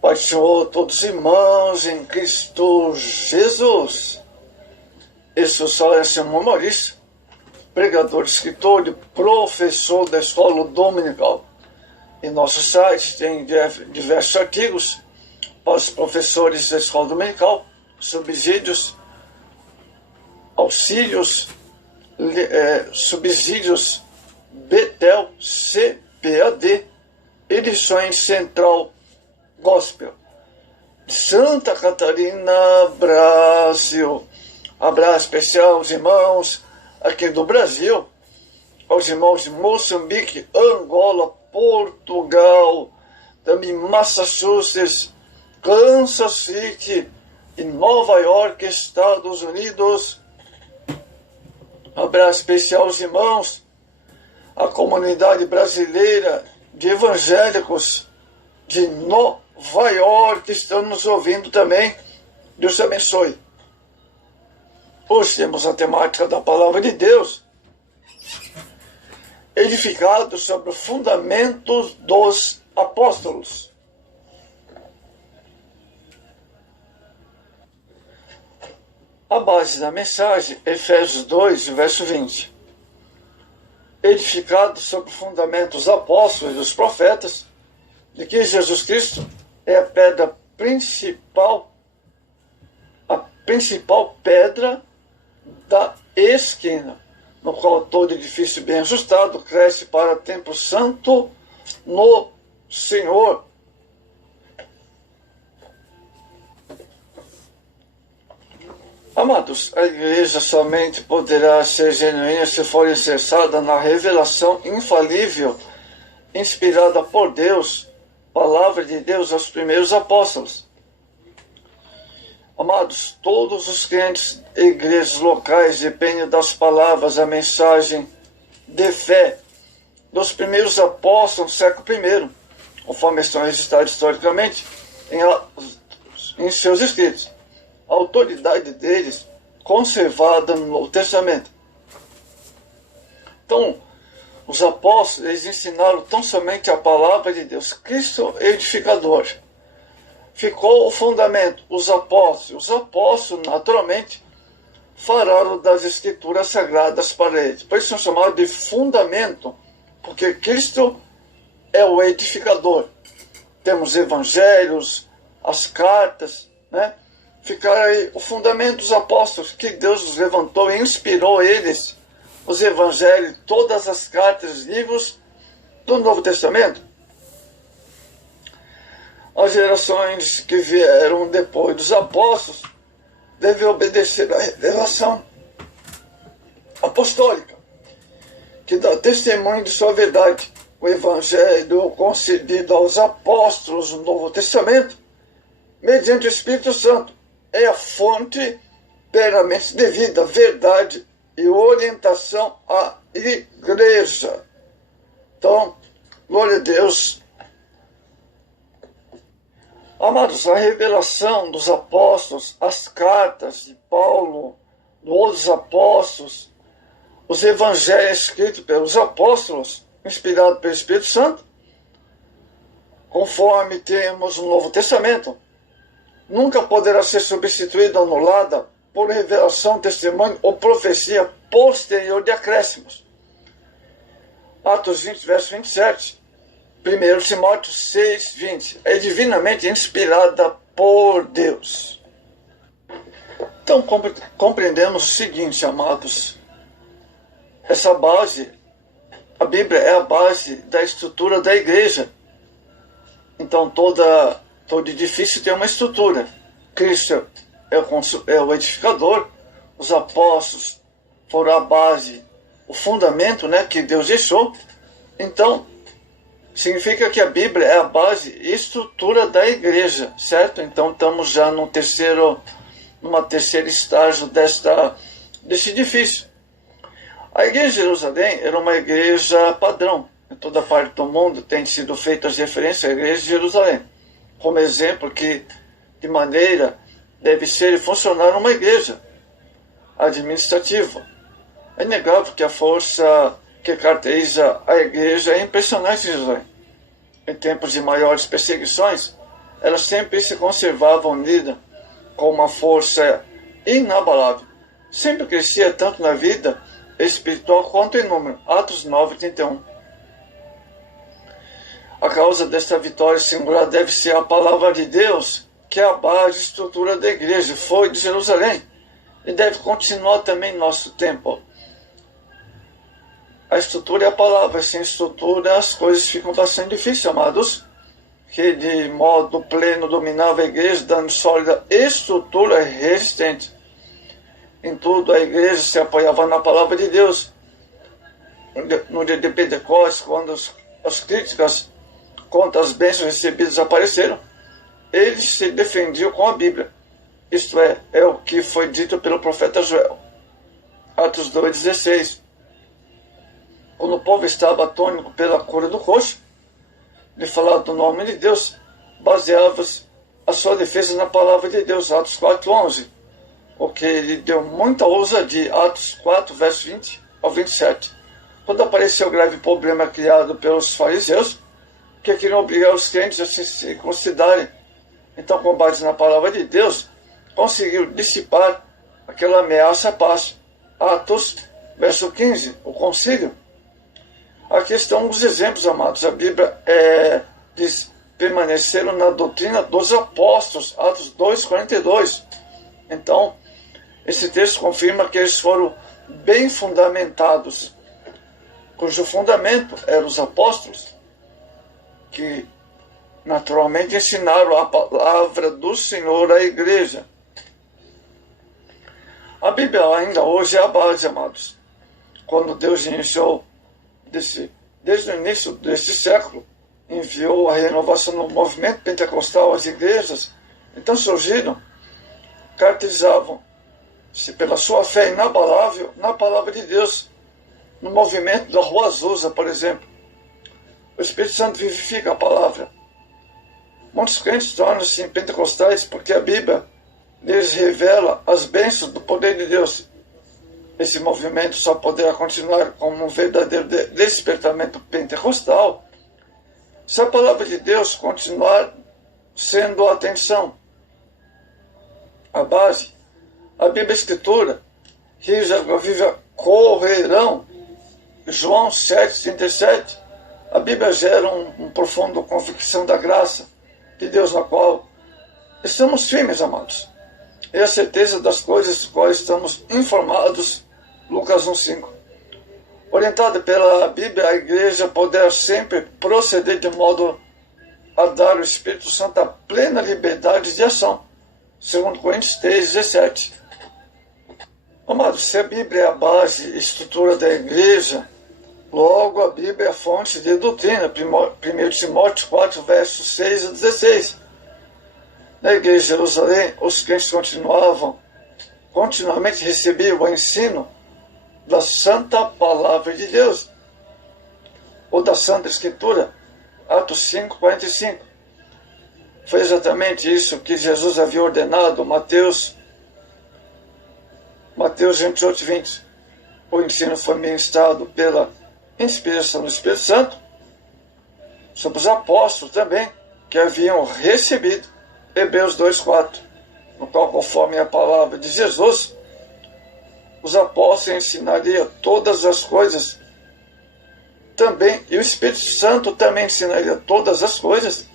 Pai do Senhor, todos os irmãos em Cristo Jesus. Esse é o Simão Maurício, pregador, escritor e professor da escola dominical. Em nosso site tem diversos artigos para os professores da escola dominical, subsídios, auxílios, subsídios Betel, CPAD, edições Central Gospel, Santa Catarina, Brasil. Abraço especial aos irmãos aqui do Brasil, aos irmãos de Moçambique, Angola, Portugal, também Massachusetts, Kansas City e Nova York, Estados Unidos. Abraço especial aos irmãos, a comunidade brasileira de evangélicos de Nova York estão nos ouvindo também. Deus abençoe. Hoje temos a temática da Palavra de Deus, edificado sobre o fundamento dos apóstolos. A base da mensagem, Efésios 2, verso 20. Edificado sobre o fundamento dos apóstolos e dos profetas, de que Jesus Cristo é a pedra principal, a principal pedra da esquina, no qual todo edifício bem ajustado cresce para templo santo no Senhor. Amados, a igreja somente poderá ser genuína se for alicerçada na revelação infalível, inspirada por Deus, palavra de Deus aos primeiros apóstolos. Amados, todos os crentes e igrejas locais dependem das palavras, a mensagem de fé dos primeiros apóstolos do século I, conforme estão registrados historicamente em seus escritos. A autoridade deles conservada no Novo Testamento. Então, os apóstolos, eles ensinaram tão somente a palavra de Deus, Cristo edificador. Ficou o fundamento, os apóstolos. Os apóstolos, naturalmente, falaram das escrituras sagradas para eles. Por isso são chamados de fundamento, porque Cristo é o edificador. Temos evangelhos, as cartas, né? Ficaram aí o fundamento dos apóstolos, que Deus os levantou e inspirou eles, os evangelhos, todas as cartas, livros do Novo Testamento. As gerações que vieram depois dos apóstolos devem obedecer à revelação apostólica, que dá testemunho de sua verdade. O evangelho concedido aos apóstolos no Novo Testamento, mediante o Espírito Santo, é a fonte plenamente devida, verdade e orientação à igreja. Então, glória a Deus. Amados, a revelação dos apóstolos, as cartas de Paulo, dos outros apóstolos, os evangelhos escritos pelos apóstolos, inspirados pelo Espírito Santo, conforme temos no Novo Testamento, nunca poderá ser substituída ou anulada por revelação, testemunho ou profecia posterior de acréscimos. Atos 20, verso 27. 1 Timóteo 6, 20. É divinamente inspirada por Deus. Então compreendemos o seguinte, amados. Essa base, a Bíblia é a base da estrutura da igreja. Então todo edifício tem uma estrutura. Cristo é o edificador, os apóstolos foram a base, o fundamento, né, que Deus deixou. Então, significa que a Bíblia é a base e estrutura da igreja, certo? Então, estamos já numa terceira estágio desse edifício. A igreja de Jerusalém era uma igreja padrão. Em toda parte do mundo tem sido feitas referências à igreja de Jerusalém, como exemplo que, de maneira, deve ser e funcionar uma igreja administrativa. É inegável que a força que caracteriza a igreja é impressionante em Jerusalém. Em tempos de maiores perseguições, ela sempre se conservava unida com uma força inabalável. Sempre crescia tanto na vida espiritual quanto em número. Atos 9:31. A causa desta vitória singular deve ser a palavra de Deus, que é a base e estrutura da igreja, foi de Jerusalém, e deve continuar também em nosso tempo. A estrutura é a palavra, sem estrutura as coisas ficam bastante difíceis, amados, que de modo pleno dominava a igreja, dando sólida estrutura resistente. Em tudo a igreja se apoiava na palavra de Deus. No dia de Pentecostes, quando as críticas contra as bênçãos recebidas apareceram, eles se defendiam com a Bíblia. Isto é o que foi dito pelo profeta Joel. Atos 2:16. Quando o povo estava atônito pela cura do coxo, de falar do nome de Deus, baseava-se a sua defesa na palavra de Deus. Atos 4:11. O que lhe deu muita ousadia. Atos 4, verso 20 ao 27. Quando apareceu o grave problema criado pelos fariseus, que queriam obrigar os crentes a se circuncidarem. Então, com base na palavra de Deus, conseguiu dissipar aquela ameaça à paz. Atos, verso 15, o concílio. Aqui estão os exemplos, amados. A Bíblia diz, permaneceram na doutrina dos apóstolos. Atos 2:42. Então, esse texto confirma que eles foram bem fundamentados, cujo fundamento eram os apóstolos, que naturalmente ensinaram a palavra do Senhor à igreja. A Bíblia ainda hoje é a base, amados. Quando Deus iniciou, desde o início deste século, enviou a renovação no movimento pentecostal às igrejas, então surgiram, caracterizavam-se pela sua fé inabalável na palavra de Deus. No movimento da Rua Azusa, por exemplo, o Espírito Santo vivifica a palavra. Muitos crentes tornam-se pentecostais porque a Bíblia lhes revela as bênçãos do poder de Deus. Esse movimento só poderá continuar como um verdadeiro despertamento pentecostal se a palavra de Deus continuar sendo a atenção, a base. A Bíblia Escritura, rios de água viva correrão. João 7:37. A Bíblia gera uma profunda convicção da graça de Deus, na qual estamos firmes, amados. E a certeza das coisas das quais estamos informados. Lucas 1:5. Orientada pela Bíblia, a igreja poderá sempre proceder de modo a dar ao Espírito Santo a plena liberdade de ação. 2 Coríntios 3:17. Amados, se a Bíblia é a base e estrutura da igreja, logo a Bíblia é a fonte de doutrina. 1 Timóteo 4, versos 6 a 16. Na igreja de Jerusalém, os crentes continuamente recebiam o ensino da Santa Palavra de Deus, ou da Santa Escritura. Atos 5:45. Foi exatamente isso que Jesus havia ordenado. Mateus 28:20. O ensino foi ministrado pela inspiração do Espírito Santo sobre os apóstolos também, que haviam recebido. Hebreus 2:4, no qual, conforme a palavra de Jesus, os apóstolos ensinariam todas as coisas também, e o Espírito Santo também ensinaria todas as coisas,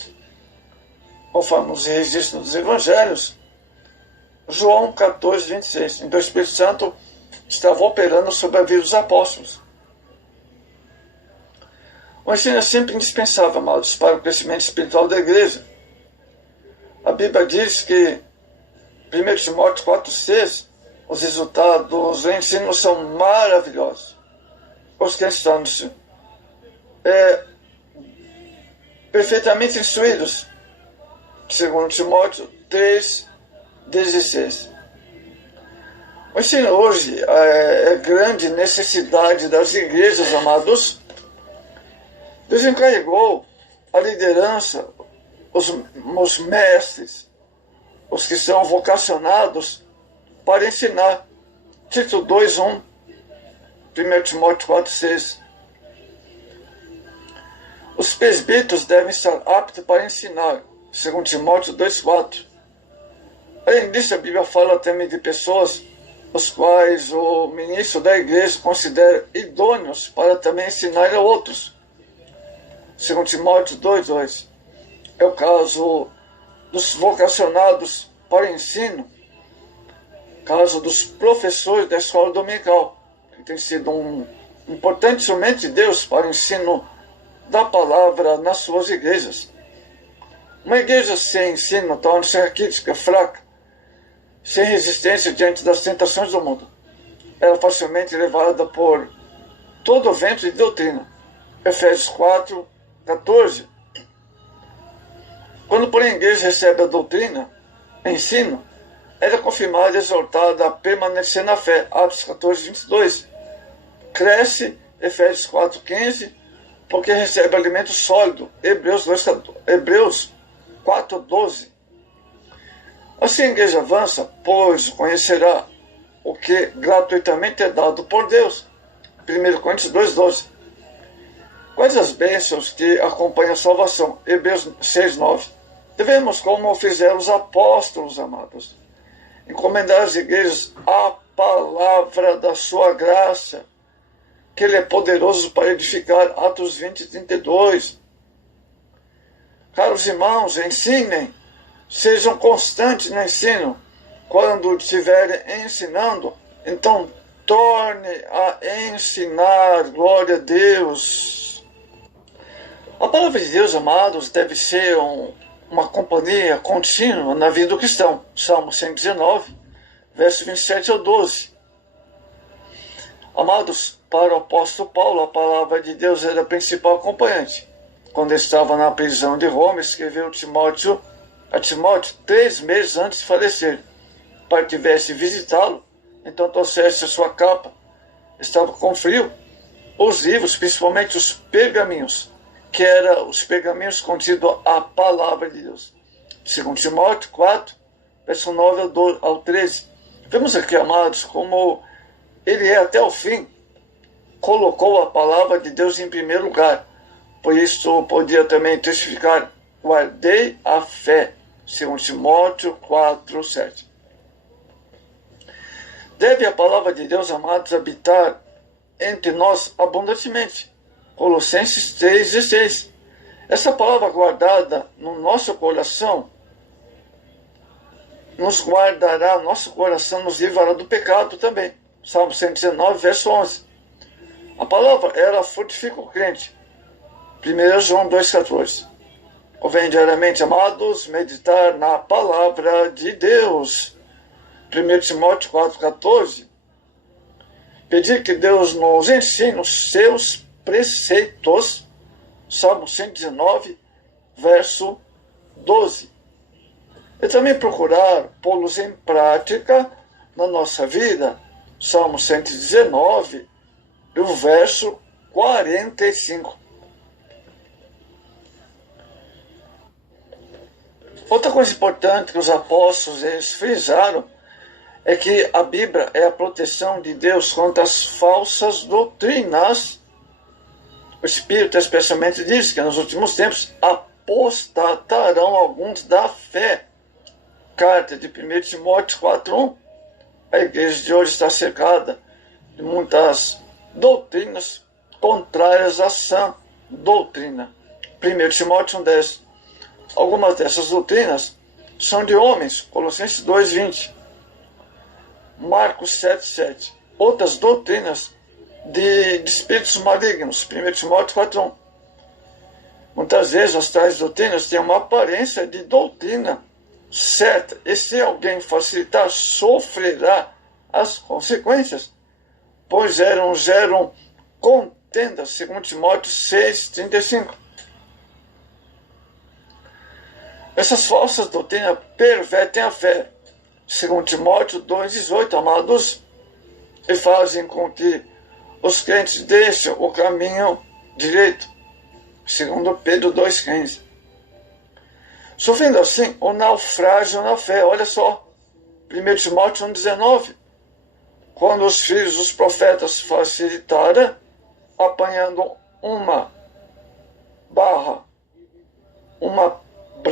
conforme nos registros dos evangelhos. João 14:26. Então o Espírito Santo estava operando sobre a vida dos apóstolos. O ensino é sempre indispensável, amados, para o crescimento espiritual da igreja. A Bíblia diz que, 1 Timóteo 4:6, os resultados do ensino são maravilhosos. Os crentes tornam-se perfeitamente instruídos. 2 Timóteo 3:16. O ensino hoje é grande necessidade das igrejas, amados. Deus encarregou a liderança, os mestres, os que são vocacionados para ensinar. Tito 2:1, 1 Timóteo 4:6. Os presbíteros devem estar aptos para ensinar. 2 Timóteo 2,4. Além disso, a Bíblia fala também de pessoas os quais o ministro da igreja considera idôneos para também ensinar a outros. 2 Timóteo 2,2. É o caso dos vocacionados para ensino, caso dos professores da escola dominical, que tem sido um importante instrumento de Deus para o ensino da palavra nas suas igrejas. Uma igreja sem ensino torna-se raquítica, fraca, sem resistência diante das tentações do mundo. Ela é facilmente levada por todo o vento de doutrina. Efésios 4, 14. Quando, porém, a igreja recebe a doutrina, ensino, ela é confirmada e exortada a permanecer na fé. Atos 14, 22. Cresce, Efésios 4, 15, porque recebe alimento sólido. Hebreus 4, 12. Assim a igreja avança, pois conhecerá o que gratuitamente é dado por Deus. 1 Coríntios 2, 12. Quais as bênçãos que acompanham a salvação? Hebreus 6, 9. Devemos, como fizeram os apóstolos amados, encomendar às igrejas a palavra da sua graça, que Ele é poderoso para edificar. Atos 20, 32. Caros irmãos, ensinem, sejam constantes no ensino. Quando estiverem ensinando, então torne a ensinar. Glória a Deus. A palavra de Deus, amados, deve ser uma companhia contínua na vida do cristão. Salmo 119, verso 27 ao 12. Amados, para o apóstolo Paulo, a palavra de Deus era a principal acompanhante. Quando estava na prisão de Roma, escreveu a Timóteo 3 meses antes de falecer, para que tivesse visitá-lo, então trouxesse a sua capa. Estava com frio. Os livros, principalmente os pergaminhos, que eram os pergaminhos contidos a palavra de Deus. 2 Timóteo 4, verso 9 ao 13. Vemos aqui, amados, como ele é até o fim, colocou a palavra de Deus em primeiro lugar. Por isso, podia também testificar: guardei a fé. 2 Timóteo 4, 7. Deve a palavra de Deus, amados, habitar entre nós abundantemente. Colossenses 3, 16. Essa palavra guardada no nosso coração nos guardará, nosso coração nos livrará do pecado também. Salmo 119, verso 11. A palavra, ela fortifica o crente. 1 João 2,14. Convém diariamente, amados, meditar na palavra de Deus. 1 Timóteo 4,14. Pedir que Deus nos ensine os seus preceitos. Salmo 119, verso 12. E também procurar pô-los em prática na nossa vida. Salmo 119, e o verso 45. Outra coisa importante que os apóstolos eles frisaram é que a Bíblia é a proteção de Deus contra as falsas doutrinas. O Espírito especialmente diz que nos últimos tempos apostatarão alguns da fé. Carta de 1 Timóteo 4:1. A igreja de hoje está cercada de muitas doutrinas contrárias à sã doutrina. 1 Timóteo 1:10. Algumas dessas doutrinas são de homens. Colossenses 2:20. Marcos 7:7. Outras doutrinas de espíritos malignos. 1 Timóteo 4:1. Muitas vezes as tais doutrinas têm uma aparência de doutrina certa, e se alguém facilitar, sofrerá as consequências, pois geram contendas. 2 Timóteo 6:35. Essas falsas doutrinas pervertem a fé. 2 Timóteo 2:18, amados, e fazem com que os crentes deixem o caminho direito. 2 Pedro 2:15. Sofrendo assim o naufrágio na fé. Olha só, 1 Timóteo 1:19. Quando os filhos dos profetas facilitaram, apanhando uma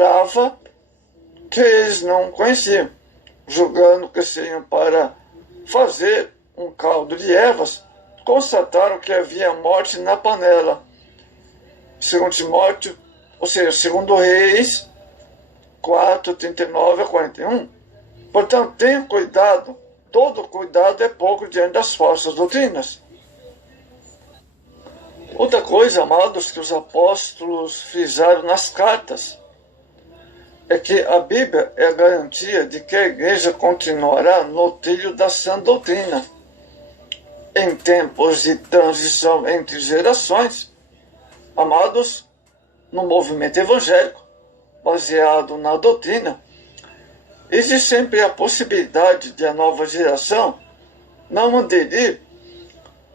brava que eles não conheciam, julgando que seriam para fazer um caldo de ervas, constataram que havia morte na panela. Segundo Timóteo, ou seja, segundo Reis 4, 39 a 41. Portanto, tenham cuidado. Todo cuidado é pouco diante das falsas doutrinas. Outra coisa, amados, que os apóstolos frisaram nas cartas é que a Bíblia é a garantia de que a igreja continuará no trilho da sã doutrina. Em tempos de transição entre gerações, amados, no movimento evangélico, baseado na doutrina, existe sempre a possibilidade de a nova geração não aderir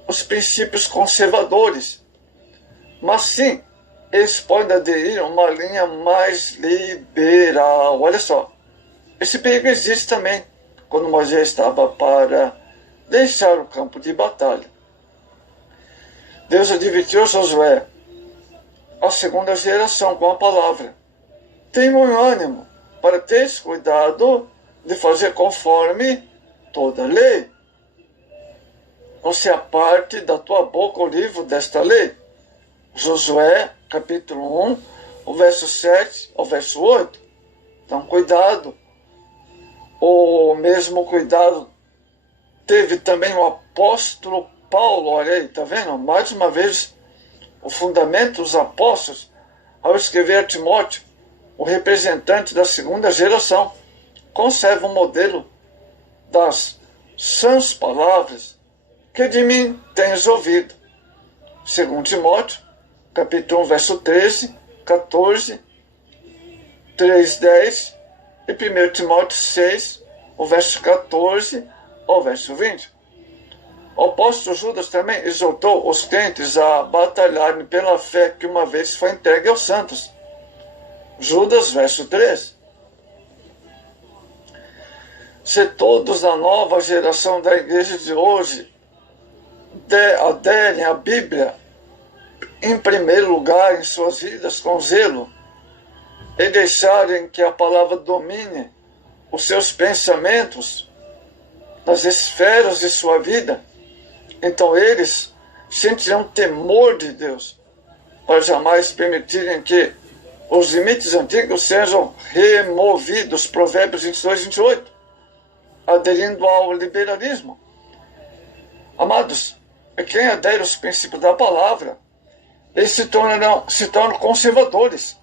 aos princípios conservadores, mas sim, eles podem aderir a uma linha mais liberal. Olha só, esse perigo existe também quando Moisés estava para deixar o campo de batalha. Deus advertiu a Josué, a segunda geração, com a palavra: tenha bom ânimo, para teres cuidado de fazer conforme toda a lei. Não se aparte da tua boca o livro desta lei. Josué, capítulo 1, o verso 7 ao verso 8. Então, cuidado. O mesmo cuidado teve também o apóstolo Paulo. Olha aí, tá vendo? Mais uma vez, o fundamento dos apóstolos, ao escrever a Timóteo, o representante da segunda geração, conserva o modelo das sãs palavras que de mim tens ouvido. Segundo Timóteo, capítulo 1, verso 13, 14, 3, 10 e 1 Timóteo 6, o verso 14 ao verso 20. O apóstolo Judas também exortou os crentes a batalharem pela fé que uma vez foi entregue aos santos. Judas, verso 3. Se todos da nova geração da igreja de hoje aderem à Bíblia em primeiro lugar em suas vidas com zelo e deixarem que a palavra domine os seus pensamentos nas esferas de sua vida, então eles sentirão temor de Deus para jamais permitirem que os limites antigos sejam removidos. Provérbios 22, 28. Aderindo ao liberalismo. Amados, quem adere aos princípios da palavra, eles se tornam conservadores,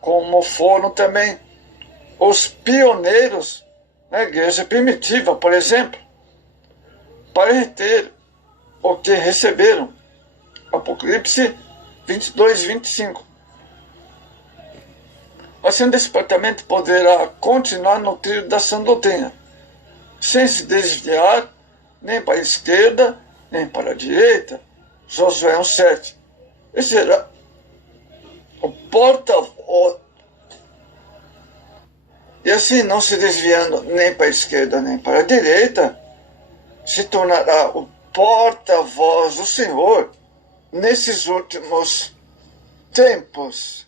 como foram também os pioneiros na igreja primitiva, por exemplo, para reter o que receberam. Apocalipse 22, 25. Assim, esse departamento poderá continuar no trilho da sã doutrina, sem se desviar nem para a esquerda, nem para a direita. Josué 1,7. Esse será o porta-voz. E assim, não se desviando nem para a esquerda, nem para a direita, se tornará o porta-voz do Senhor nesses últimos tempos.